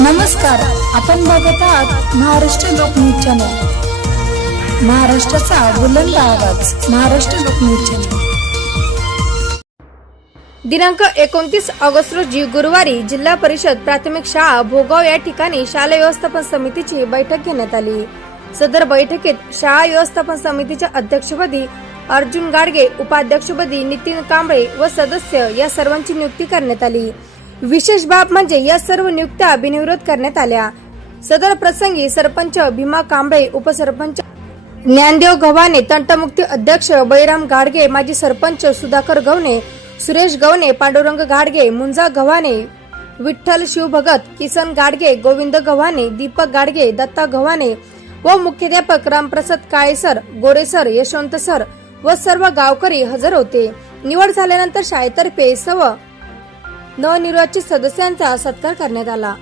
नमस्कार आपण बघत आहात महाराष्ट्र लोकन्यूज चॅनल. महाराष्ट्राचा बुलंद आवाज महाराष्ट्र लोकन्यूज चॅनल. दिनांक एकोणतीस ऑगस्ट रोजी गुरुवारी जिल्हा परिषद प्राथमिक शाळा भोगाव या ठिकाणी शालेय व्यवस्थापन समितीची बैठक घेण्यात आली. सदर बैठकीत शाळा व्यवस्थापन समितीच्या अध्यक्षपदी अर्जुन गाडगे उपाध्यक्षपदी नितीन कांबळे व सदस्य या सर्वांची नियुक्ती करण्यात आली. विशेष बाब म्हणजे या सर्व नियुक्त्या बिनविरोध करण्यात आल्या. सदर प्रसंगी सरपंच भीमा कांबळे उपसरपंच ज्ञानदेव गव्हाणे तंटमुक्ती अध्यक्ष बैराम गाडगे माजी सरपंच सुधाकर गवणे सुरेश गवणे पांडुरंग गाडगे मुंजा गव्हाणे विठ्ठल शिवभगत किसन गाडगे गोविंद गव्हाणे दीपक गाडगे दत्ता गव्हाणे व मुख्याध्यापक रामप्रसाद काळेसर गोरेसर यशवंत सर व सर्व गावकरी हजर होते. निवड झाल्यानंतर शाळेतर्फे सव नवनिर्वाचित सदस्यांचा सत्कार करण्यात आला.